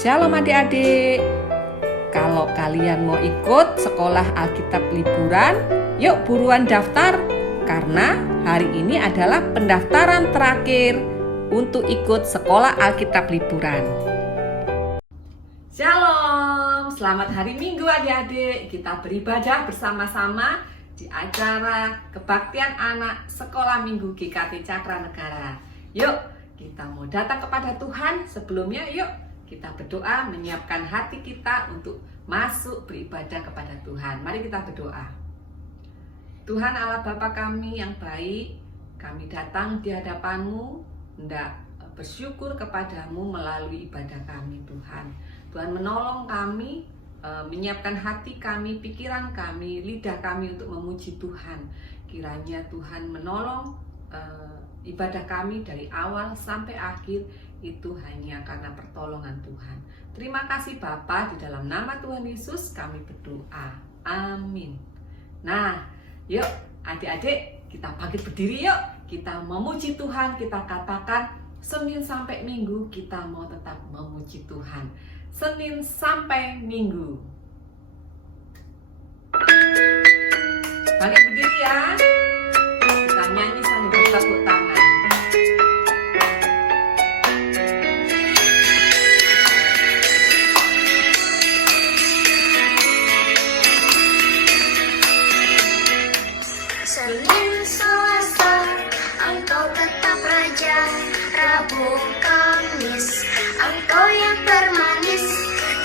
Shalom adik-adik. Kalau kalian mau ikut sekolah Alkitab liburan, yuk buruan daftar. Karena hari ini adalah pendaftaran terakhir untuk ikut sekolah Alkitab liburan. Shalom, selamat hari Minggu adik-adik. Kita beribadah bersama-sama di acara kebaktian anak Sekolah Minggu GKT Cakra Negara. Yuk, kita mau datang kepada Tuhan. Sebelumnya yuk kita berdoa, menyiapkan hati kita untuk masuk beribadah kepada Tuhan. Mari kita berdoa. Tuhan Allah Bapa kami yang baik, kami datang di hadapan-Mu, hendak bersyukur kepadamu melalui ibadah kami Tuhan. Tuhan menolong kami, menyiapkan hati kami, pikiran kami, lidah kami untuk memuji Tuhan. Kiranya Tuhan menolong ibadah kami dari awal sampai akhir, itu hanya karena pertolongan Tuhan. Terima kasih Bapa, di dalam nama Tuhan Yesus kami berdoa. Amin. Nah, yuk adik-adik kita bangkit berdiri yuk. Kita memuji Tuhan, kita katakan Senin sampai Minggu kita mau tetap memuji Tuhan. Senin sampai Minggu. Bangkit berdiri ya. Kita nyanyi sambil bertepuk tangan. Senin, Selasa, Engkau tetap Raja. Rabu, Kamis, Engkau yang termanis.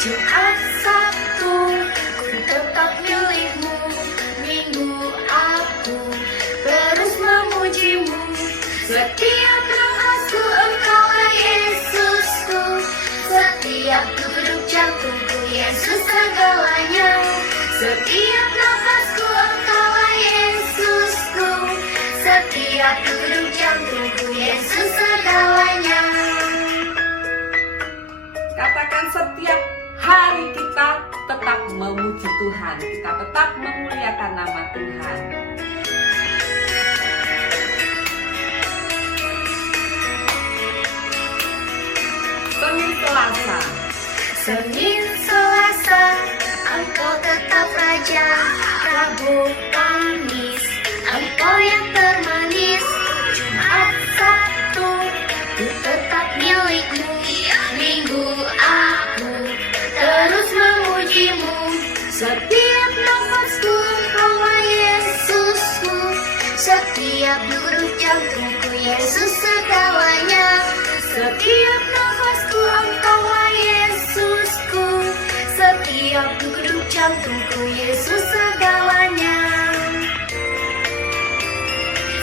Jumat, Sabtu, ku tetap milik-Mu. Minggu, aku terus memuji-Mu. Setiap nafasku Engkaulah Yesusku. Setiap duduk jantungku Yesus segalanya. Setiap nafasku Engkaulah Yesusku. Setiap duduk jantungku Yesus segalanya. Katakan setiap hari kita tetap memuji Tuhan, kita tetap memuliakan nama Tuhan. Senin, Selasa. Senin, Selasa, Engkau tetap Raja. Rabu, Kamis, Engkau yang termanis. Jumat, Sabtu, ku tetap milik-Mu. Minggu, aku terus memuji-Mu. Setiap nafasku Engkaulah Yesusku. Setiap duduk jantungku Yesus segalanya. Setiap nafasku Engkaulah Yesusku. Setiap duduk jantungku Yesus segalanya.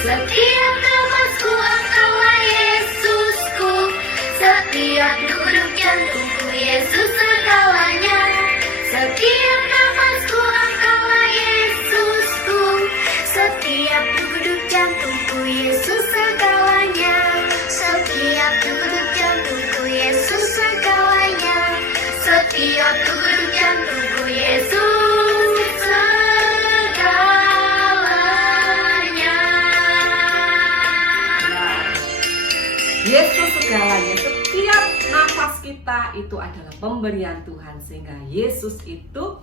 Setiap nafasku Engkaulah Yesusku. Setiap duduk jantungku Yesus segalanya. Setiap nafasku Engkaulah Yesusku. Setiap duduk jantungku Yesus segalanya. Setiap duduk jantungku Yesus segalanya. Setiap duduk jantungku Yesus segalanya. Yesus segalanya, setiap nafas kita itu adalah pemberian Tuhan, sehingga Yesus itu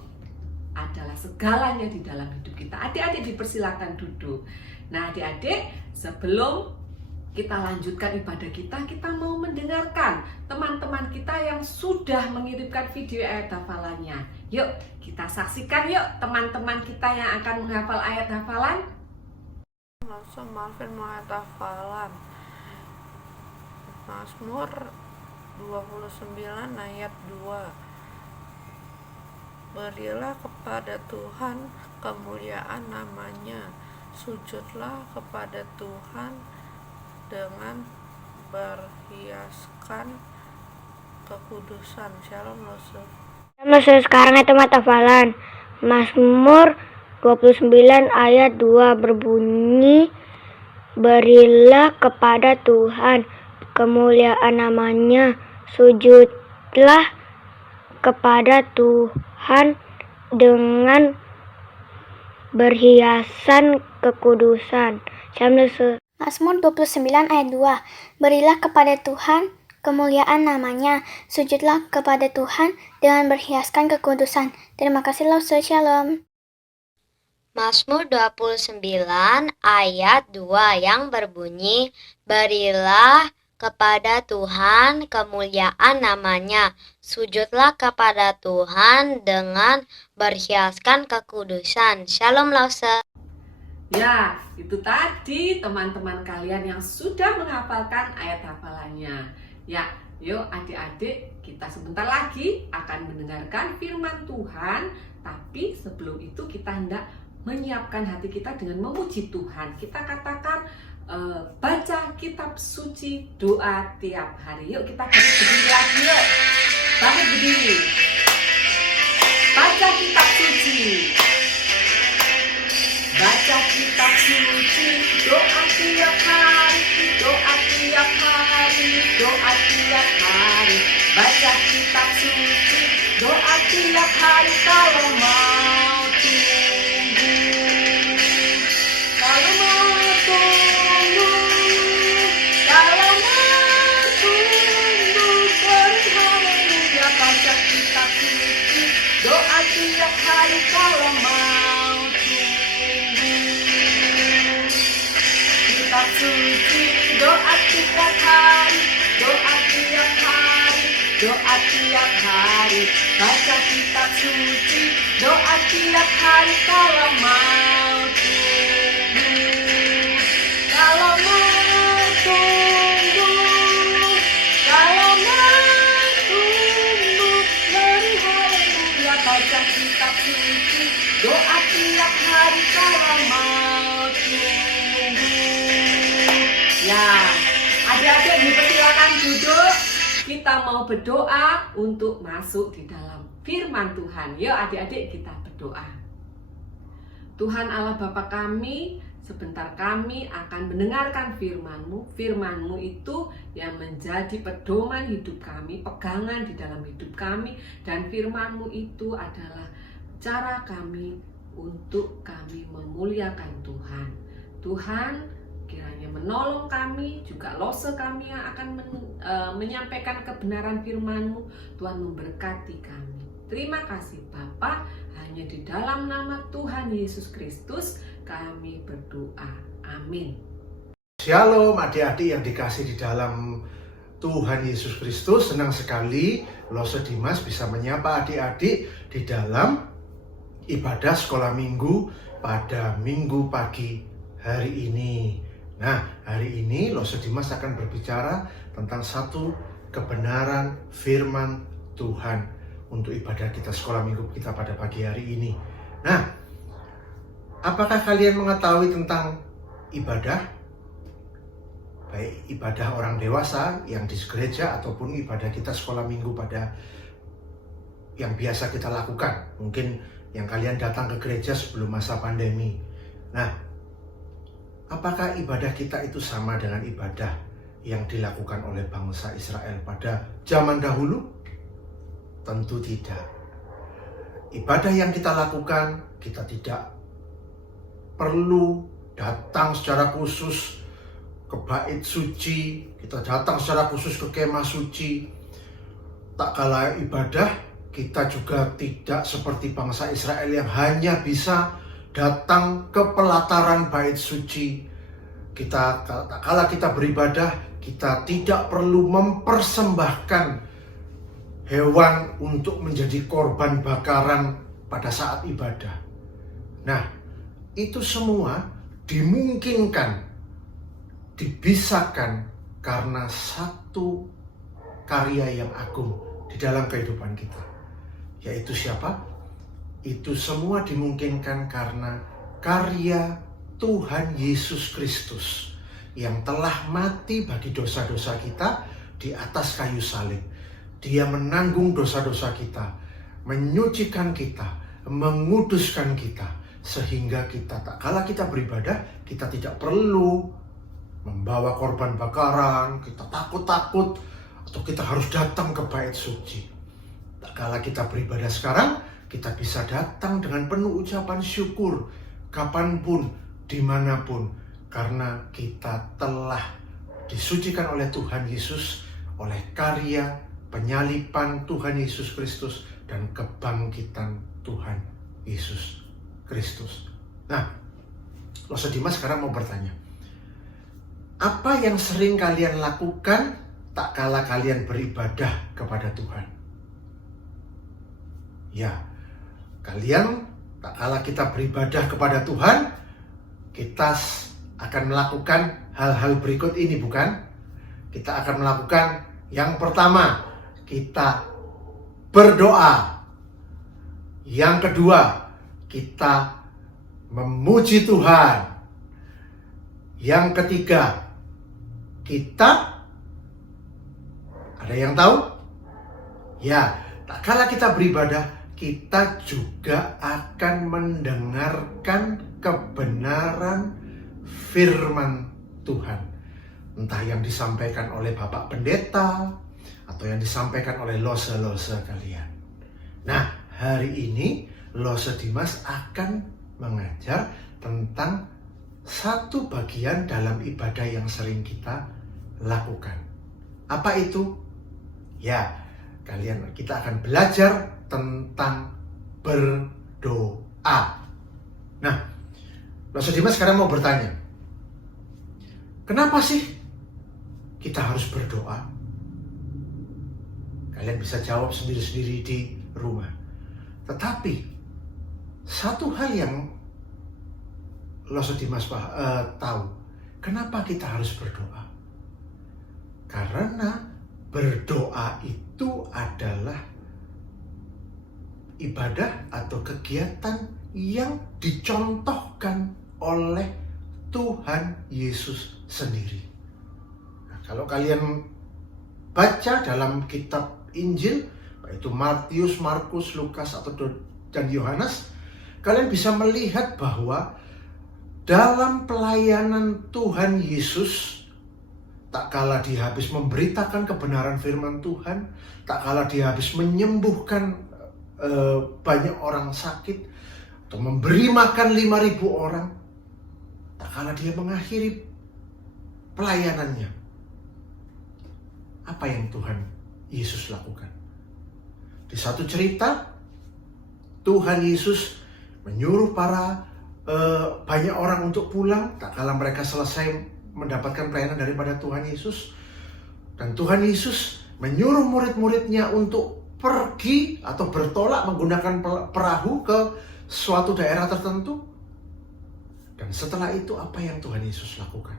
adalah segalanya di dalam hidup kita. Adik-adik dipersilakan duduk. Nah adik-adik, sebelum kita lanjutkan ibadah kita mau mendengarkan teman-teman kita yang sudah mengirimkan video ayat hafalannya. Yuk kita saksikan yuk teman-teman kita yang akan menghafal ayat hafalan. Langsung maafin ayat hafalan. Mazmur 29 ayat 2. Berilah kepada Tuhan kemuliaan namanya. Sujudlah kepada Tuhan dengan berhiaskan kekudusan. Shalom Rasul. Sekarang itu mata hafalan. Mazmur 29 ayat 2 berbunyi, berilah kepada Tuhan kemuliaan namanya, sujudlah kepada Tuhan dengan berhiasan kekudusan. Mazmur 29 ayat 2. Berilah kepada Tuhan kemuliaan namanya. Sujudlah kepada Tuhan dengan berhiaskan kekudusan. Terima kasih Lause, Shalom. Mazmur 29 ayat 2 yang berbunyi, berilah kepada Tuhan kemuliaan namanya, sujudlah kepada Tuhan dengan berhiaskan kekudusan. Shalom Lause. Ya, itu tadi teman-teman kalian yang sudah menghafalkan ayat hafalannya. Ya, yuk adik-adik, kita sebentar lagi akan mendengarkan firman Tuhan. Tapi sebelum itu kita hendak menyiapkan hati kita dengan memuji Tuhan. Kita katakan baca kitab suci, doa tiap hari. Yuk kita berdiri lagi yuk. Bangun berdiri. Baca kitab suci. Baca kitab suci, doa tiap hari, doa tiap hari, doa tiap hari. Baca kitab suci, doa tiap hari kalau mau tunggu. Kalau mau tunggu, kalau mau tunggu, beri haleluya. Baca kitab suci, doa tiap hari kalau mau tunggu. Kitab suci, doa tiap hari, doa tiap hari, doa tiap hari. Baca kitab suci, doa tiap hari kalau mau tunggu. Kalau mau tunggu, kalau mau tunggu, beri haleluya. Baca kitab suci, doa tiap hari kalau mau tunggu. Ya, adik-adik dipersilakan duduk. Kita mau berdoa untuk masuk di dalam firman Tuhan. Yuk adik-adik kita berdoa. Tuhan Allah Bapa kami, sebentar kami akan mendengarkan firman-Mu. Firman-Mu itu yang menjadi pedoman hidup kami, pegangan di dalam hidup kami. Dan firman-Mu itu adalah cara kami untuk kami memuliakan Tuhan. Tuhan, kiranya menolong kami, juga Lause kami yang akan menyampaikan kebenaran firman-Mu. Tuhan memberkati kami. Terima kasih Bapa, hanya di dalam nama Tuhan Yesus Kristus kami berdoa. Amin. Shalom adik-adik yang dikasih di dalam Tuhan Yesus Kristus. Senang sekali Lause Dimas bisa menyapa adik-adik di dalam ibadah sekolah minggu pada minggu pagi hari ini. Nah, hari ini Lause Dimas akan berbicara tentang satu kebenaran firman Tuhan untuk ibadah kita sekolah minggu kita pada pagi hari ini. Nah, apakah kalian mengetahui tentang ibadah? Baik ibadah orang dewasa yang di gereja ataupun ibadah kita sekolah minggu pada yang biasa kita lakukan. Mungkin yang kalian datang ke gereja sebelum masa pandemi. Nah, apakah ibadah kita itu sama dengan ibadah yang dilakukan oleh bangsa Israel pada zaman dahulu? Tentu tidak. Ibadah yang kita lakukan, kita tidak perlu datang secara khusus ke bait suci, kita datang secara khusus ke kemah suci. Tak kalah ibadah, kita juga tidak seperti bangsa Israel yang hanya bisa datang ke pelataran bait suci. Tak kala kita beribadah, kita tidak perlu mempersembahkan hewan untuk menjadi korban bakaran pada saat ibadah. Nah, itu semua dimungkinkan, dibisakan karena satu karya yang agung di dalam kehidupan kita. Yaitu siapa? Itu semua dimungkinkan karena karya Tuhan Yesus Kristus yang telah mati bagi dosa-dosa kita di atas kayu salib. Dia menanggung dosa-dosa kita, menyucikan kita, menguduskan kita, sehingga kita tak kala kita beribadah, kita tidak perlu membawa korban bakaran, kita takut-takut, atau kita harus datang ke bait suci. Tak kala kita beribadah sekarang, kita bisa datang dengan penuh ucapan syukur, kapanpun, dimanapun, karena kita telah disucikan oleh Tuhan Yesus oleh karya penyaliban Tuhan Yesus Kristus dan kebangkitan Tuhan Yesus Kristus. Nah, Lose Dimas sekarang mau bertanya, apa yang sering kalian lakukan tak kala kalian beribadah kepada Tuhan? Ya, kalian tak kala kita beribadah kepada Tuhan, kita akan melakukan hal-hal berikut ini, bukan? Kita akan melakukan yang pertama, kita berdoa. Yang kedua, kita memuji Tuhan. Yang ketiga, kita, ada yang tahu? Ya, tak kala kita beribadah, kita juga akan mendengarkan kebenaran firman Tuhan. Entah yang disampaikan oleh Bapak Pendeta, atau yang disampaikan oleh lose-lose kalian. Nah, hari ini Lose Dimas akan mengajar tentang satu bagian dalam ibadah yang sering kita lakukan. Apa itu? Ya, kita akan belajar tentang berdoa. Nah, Lose Dimas sekarang mau bertanya, kenapa sih kita harus berdoa? Kalian bisa jawab sendiri-sendiri di rumah. Tetapi satu hal yang Lose Dimas tahu, kenapa kita harus berdoa? Karena berdoa itu adalah ibadah atau kegiatan yang dicontohkan oleh Tuhan Yesus sendiri. Nah, kalau kalian baca dalam kitab Injil, yaitu Matius, Markus, Lukas, dan Yohanes, kalian bisa melihat bahwa dalam pelayanan Tuhan Yesus, tak kala dia habis memberitakan kebenaran firman Tuhan, tak kala dia habis menyembuhkan banyak orang sakit, atau memberi makan 5.000 orang, tak kala dia mengakhiri pelayanannya, apa yang Tuhan Yesus lakukan? Di satu cerita, Tuhan Yesus menyuruh banyak orang untuk pulang tak kala mereka selesai mendapatkan pelayanan daripada Tuhan Yesus. Dan Tuhan Yesus menyuruh murid-muridnya untuk pergi atau bertolak menggunakan perahu ke suatu daerah tertentu. Dan setelah itu apa yang Tuhan Yesus lakukan?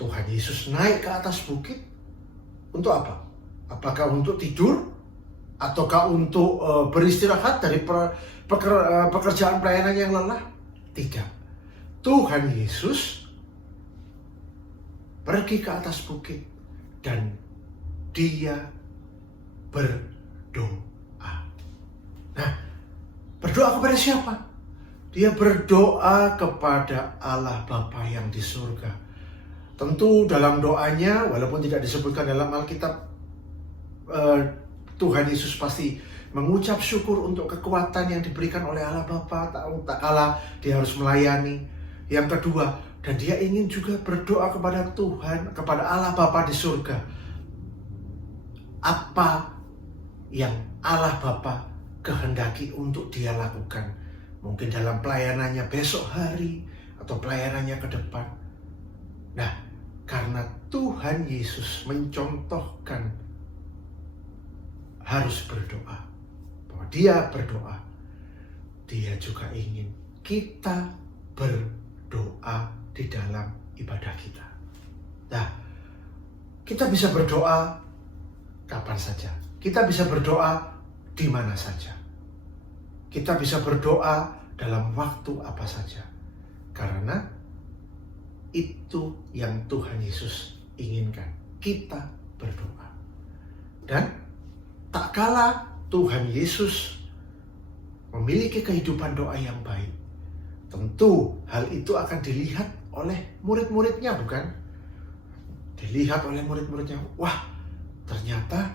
Tuhan Yesus naik ke atas bukit. Untuk apa? Apakah untuk tidur? Ataukah untuk beristirahat dari pekerjaan pelayanan yang lelah? Tidak. Tuhan Yesus pergi ke atas bukit dan dia berdoa. Nah, berdoa kepada siapa? Dia berdoa kepada Allah Bapa yang di surga. Tentu dalam doanya, walaupun tidak disebutkan dalam Alkitab, Tuhan Yesus pasti mengucap syukur untuk kekuatan yang diberikan oleh Allah Bapa, tak kala dia harus melayani. Yang kedua, dan dia ingin juga berdoa kepada Tuhan, kepada Allah Bapa di surga. Apa yang Allah Bapa kehendaki untuk dia lakukan? Mungkin dalam pelayanannya besok hari, atau pelayanannya ke depan. Nah, karena Tuhan Yesus mencontohkan harus berdoa, bahwa dia berdoa, dia juga ingin kita berdoa di dalam ibadah kita. Nah, kita bisa berdoa kapan saja. Kita bisa berdoa di mana saja. Kita bisa berdoa dalam waktu apa saja. Karena itu yang Tuhan Yesus inginkan, kita berdoa. Dan tak kala Tuhan Yesus memiliki kehidupan doa yang baik, tentu hal itu akan dilihat oleh murid-muridnya, bukan? Dilihat oleh murid-muridnya, wah, ternyata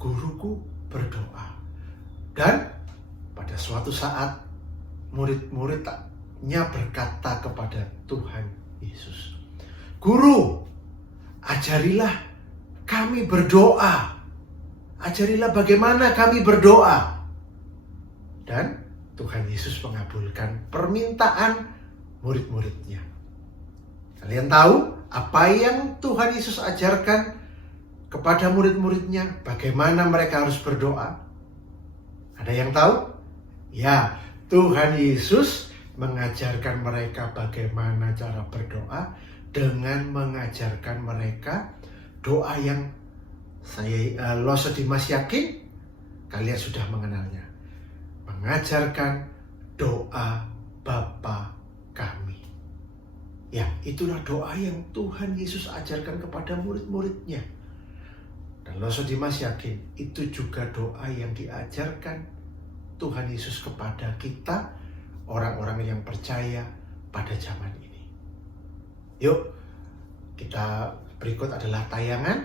guruku berdoa. Dan pada suatu saat murid-muridnya berkata kepada Tuhan Yesus, "Guru, ajarilah kami berdoa. Ajarilah bagaimana kami berdoa. Dan Tuhan Yesus mengabulkan permintaan murid-muridnya. Kalian tahu apa yang Tuhan Yesus ajarkan kepada murid-muridnya? Bagaimana mereka harus berdoa? Ada yang tahu? Ya, Tuhan Yesus mengajarkan mereka bagaimana cara berdoa dengan mengajarkan mereka doa yang Lose Dimas yakin kalian sudah mengenalnya. Mengajarkan doa Bapa kami. Ya, itulah doa yang Tuhan Yesus ajarkan kepada murid-muridnya. Dan Lose Dimas yakin itu juga doa yang diajarkan Tuhan Yesus kepada kita, orang-orang yang percaya pada zaman ini. Yuk, kita berikut adalah tayangan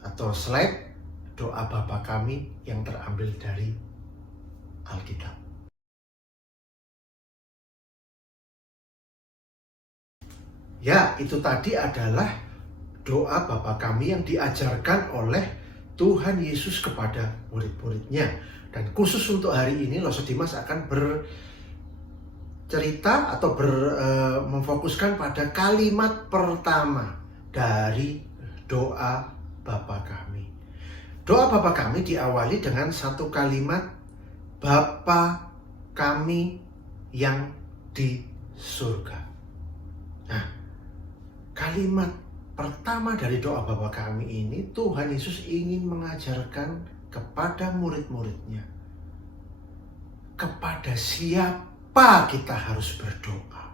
atau slide doa Bapa kami yang terambil dari Alkitab. Ya, itu tadi adalah doa Bapa kami yang diajarkan oleh Tuhan Yesus kepada murid-muridnya. Dan khusus untuk hari ini, Lose Dimas akan bercerita atau memfokuskan pada kalimat pertama dari doa Bapa kami. Doa Bapa kami diawali dengan satu kalimat, Bapa kami yang di surga. Nah, kalimat pertama dari doa Bapa kami ini Tuhan Yesus ingin mengajarkan kepada murid-muridnya. Kepada siapa kita harus berdoa?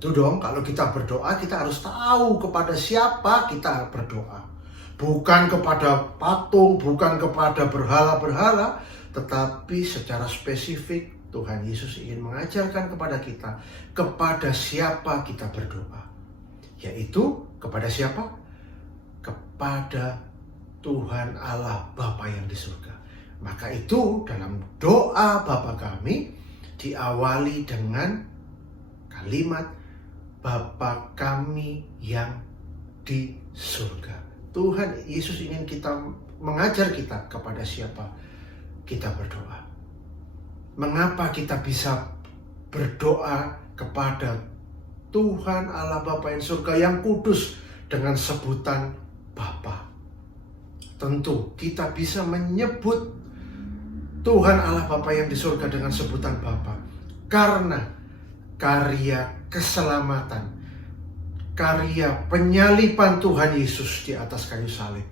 Itu dong, kalau kita berdoa kita harus tahu kepada siapa kita berdoa. Bukan kepada patung, bukan kepada berhala-berhala, tetapi secara spesifik Tuhan Yesus ingin mengajarkan kepada kita kepada siapa kita berdoa. Yaitu kepada siapa? Kepada Tuhan Allah Bapa yang di surga. Maka itu dalam doa Bapa kami diawali dengan kalimat Bapa kami yang di surga. Tuhan Yesus ingin kita mengajar kita kepada siapa kita berdoa. Mengapa kita bisa berdoa kepada Tuhan Allah Bapa yang surga yang kudus dengan sebutan Bapa? Tentu kita bisa menyebut Tuhan Allah Bapa yang di surga dengan sebutan Bapa karena karya keselamatan, karya penyaliban Tuhan Yesus di atas kayu salib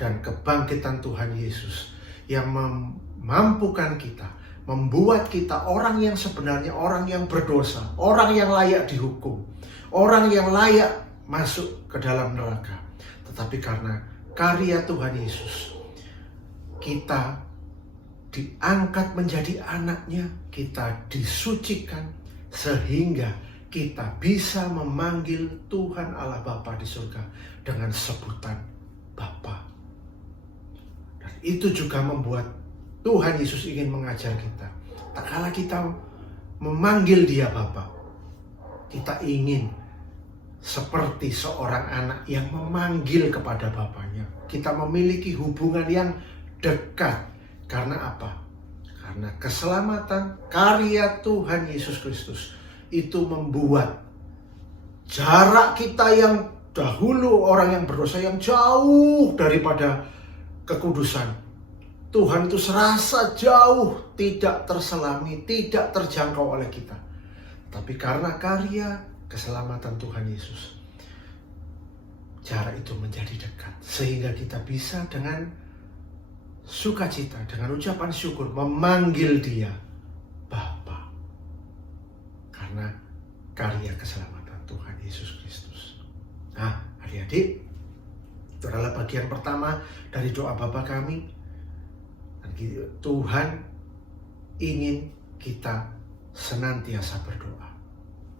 dan kebangkitan Tuhan Yesus yang memampukan kita, membuat kita orang yang sebenarnya orang yang berdosa, orang yang layak dihukum, orang yang layak masuk ke dalam neraka. Tetapi karena karya Tuhan Yesus, kita diangkat menjadi anaknya, kita disucikan sehingga kita bisa memanggil Tuhan Allah Bapa di surga dengan sebutan Bapa. Dan itu juga membuat Tuhan Yesus ingin mengajar kita. Tak kala kita memanggil Dia Bapa, kita ingin seperti seorang anak yang memanggil kepada Bapanya. Kita memiliki hubungan yang dekat. Karena apa? Karena keselamatan karya Tuhan Yesus Kristus itu membuat jarak kita yang dahulu orang yang berdosa yang jauh daripada kekudusan, Tuhan itu serasa jauh, tidak terselami, tidak terjangkau oleh kita. Tapi karena karya keselamatan Tuhan Yesus, jarak itu menjadi dekat. Sehingga kita bisa dengan sukacita, dengan ucapan syukur memanggil Dia Bapa. Karena karya keselamatan Tuhan Yesus Kristus. Nah, adik-adik, itu adalah bagian pertama dari doa Bapa kami. Tuhan ingin kita senantiasa berdoa.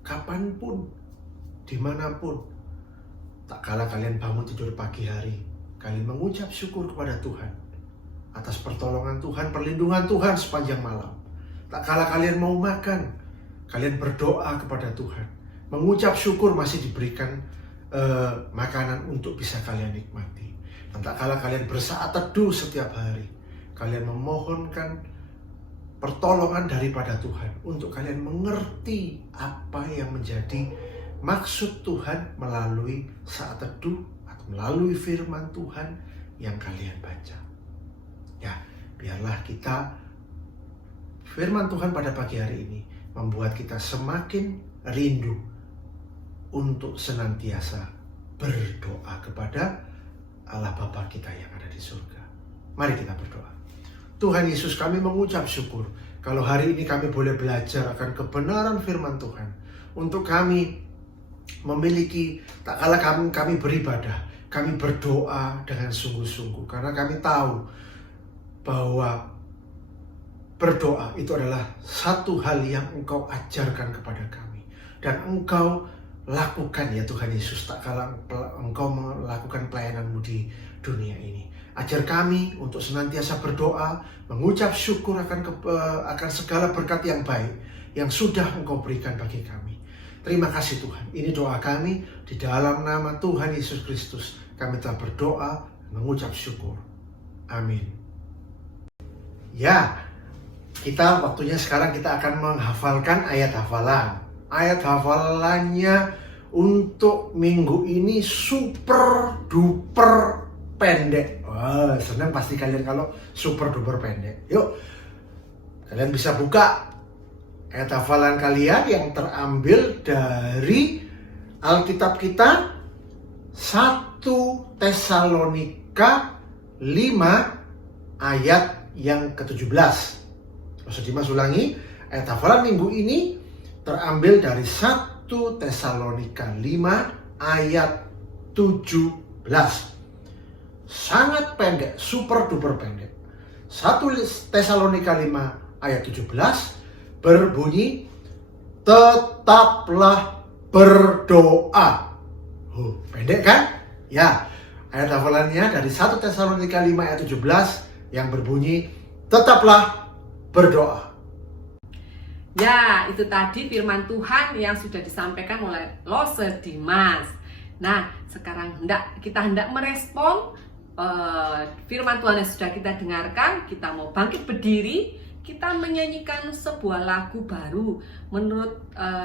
Kapanpun, dimanapun. Tak kala kalian bangun tidur pagi hari, kalian mengucap syukur kepada Tuhan atas pertolongan Tuhan, perlindungan Tuhan sepanjang malam. Tak kala kalian mau makan, kalian berdoa kepada Tuhan, mengucap syukur masih diberikan makanan untuk bisa kalian nikmati. Dan tak kala kalian bersaat teduh setiap hari, kalian memohonkan pertolongan daripada Tuhan untuk kalian mengerti apa yang menjadi maksud Tuhan melalui saat teduh atau melalui firman Tuhan yang kalian baca. Ya, biarlah firman Tuhan pada pagi hari ini membuat kita semakin rindu untuk senantiasa berdoa kepada Allah Bapa kita yang ada di surga. Mari kita berdoa. Tuhan Yesus, kami mengucap syukur kalau hari ini kami boleh belajar akan kebenaran firman Tuhan. Untuk kami memiliki, tak kala kami beribadah, kami berdoa dengan sungguh-sungguh. Karena kami tahu bahwa berdoa itu adalah satu hal yang Engkau ajarkan kepada kami. Dan Engkau lakukan ya Tuhan Yesus, tak kala Engkau melakukan pelayanan-Mu di dunia ini. Ajar kami untuk senantiasa berdoa, mengucap syukur akan segala berkat yang baik yang sudah Engkau berikan bagi kami. Terima kasih Tuhan. Ini doa kami di dalam nama Tuhan Yesus Kristus. Kami telah berdoa, mengucap syukur. Amin. Ya, waktunya sekarang kita akan menghafalkan ayat hafalan. Ayat hafalannya untuk minggu ini super duper pendek. Wah, senang pasti kalian kalau super duper pendek. Yuk, kalian bisa buka ayat hafalan kalian yang terambil dari Alkitab kita 1 Tesalonika 5 ayat yang ke-17. Maksud Dimas ulangi, ayat hafalan minggu ini terambil dari 1 Tesalonika 5 ayat 17. Sangat pendek, super duper pendek. 1 Tesalonika 5 ayat 17 berbunyi, tetaplah berdoa. Pendek kan? Ya, ayat hafalannya dari 1 Tesalonika 5 ayat 17 yang berbunyi, tetaplah berdoa. Ya, itu tadi firman Tuhan yang sudah disampaikan oleh Loser Dimas. Nah, sekarang kita hendak merespon firman Tuhan yang sudah kita dengarkan. Kita mau bangkit berdiri, kita menyanyikan sebuah lagu baru. Menurut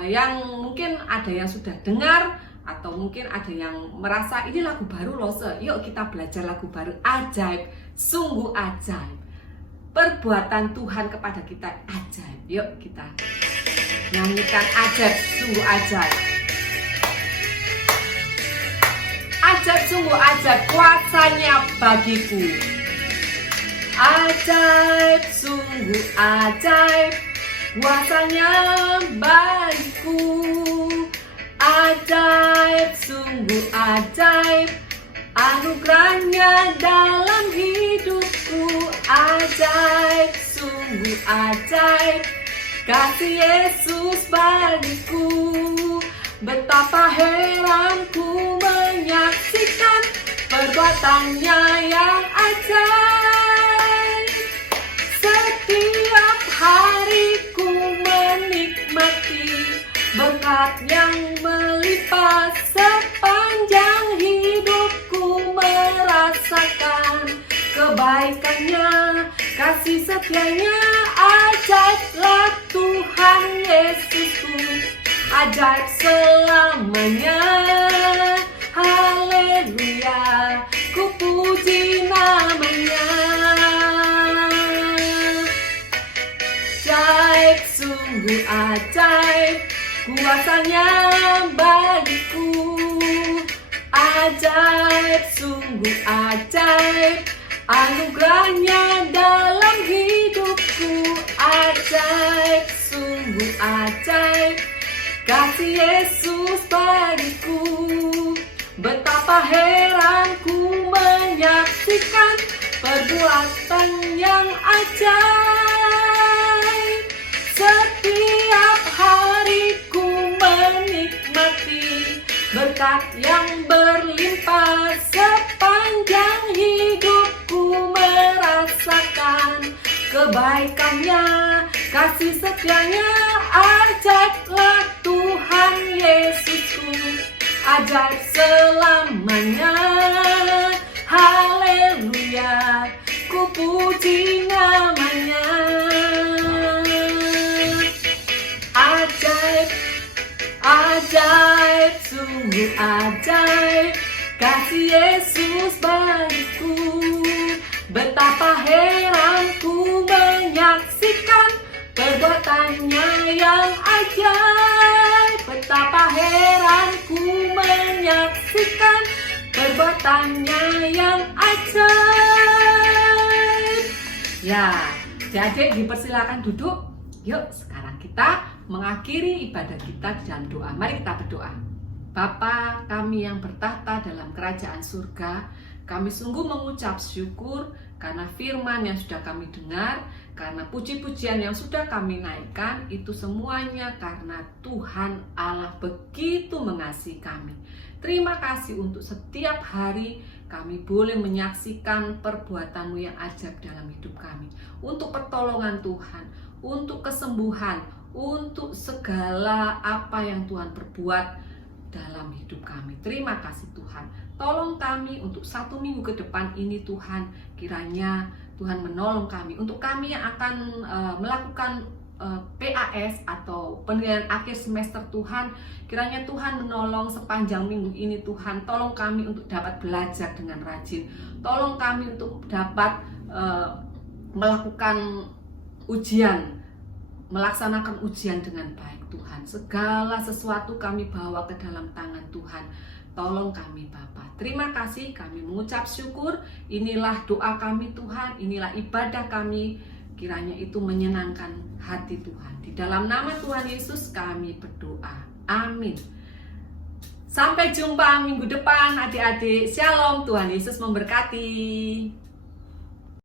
yang mungkin ada yang sudah dengar, atau mungkin ada yang merasa ini lagu baru Loser. Yuk kita belajar lagu baru, ajaib, sungguh ajaib. Perbuatan Tuhan kepada kita ajaib. Yuk kita nyanyikan ajaib, sungguh ajaib. Ajaib, sungguh ajaib, kuasanya bagiku. Ajaib, sungguh ajaib, kuasanya bagiku. Ajaib, sungguh ajaib, anugerahnya dalam hidupku. Ajaib, sungguh ajaib, kasih Yesus bagiku. Betapa heranku menyaksikan perbuatannya yang ajaib. Setiap hariku menikmati berkat yang melimpah. Sepanjang hidupku merasakan kebaikannya, kasih setianya. Ajaiblah Tuhan Yesusku, ajaib selamanya. Haleluya, ku puji namanya. Ajaib, sungguh ajaib, kuasanya bagiku. Ajaib, sungguh ajaib, anugerahnya dalam hidupku. Ajaib, sungguh ajaib, kasih Yesus bagiku. Betapa heranku menyaksikan perbuatan yang ajaib. Setiap hariku menikmati berkat yang berlimpah. Sepanjang hidupku merasakan kebaikannya, kasih setianya. Ajaiblah Tuhan Yesusku, ajaib selamanya. Haleluya, ku puji namanya. Ajaib, ajaib, sungguh ajaib kasih Yesus bagiku. Betapa heranku menyaksikan perbuatannya yang ajaib. Betapa heranku menyaksikan perbuatannya yang ajaib. Ya, adik dipersilakan duduk. Yuk, sekarang kita mengakhiri ibadah kita dengan doa. Mari kita berdoa. Bapa kami yang bertahta dalam kerajaan surga, kami sungguh mengucap syukur karena firman yang sudah kami dengar, karena puji-pujian yang sudah kami naikkan, itu semuanya karena Tuhan Allah begitu mengasihi kami. Terima kasih untuk setiap hari kami boleh menyaksikan perbuatan-Mu yang ajaib dalam hidup kami. Untuk pertolongan Tuhan, untuk kesembuhan, untuk segala apa yang Tuhan perbuat dalam hidup kami. Terima kasih Tuhan. Tolong kami untuk 1 minggu ke depan ini Tuhan. Kiranya Tuhan menolong kami. Untuk kami yang akan melakukan PAS atau penilaian akhir semester Tuhan, kiranya Tuhan menolong sepanjang minggu ini Tuhan. Tolong kami untuk dapat belajar dengan rajin. Tolong kami untuk dapat melakukan ujian, melaksanakan ujian dengan baik Tuhan. Segala sesuatu kami bawa ke dalam tangan Tuhan. Tolong kami Bapa. Terima kasih, kami mengucap syukur. Inilah doa kami Tuhan, inilah ibadah kami. Kiranya itu menyenangkan hati Tuhan. Di dalam nama Tuhan Yesus kami berdoa. Amin. Sampai jumpa minggu depan adik-adik. Shalom, Tuhan Yesus memberkati.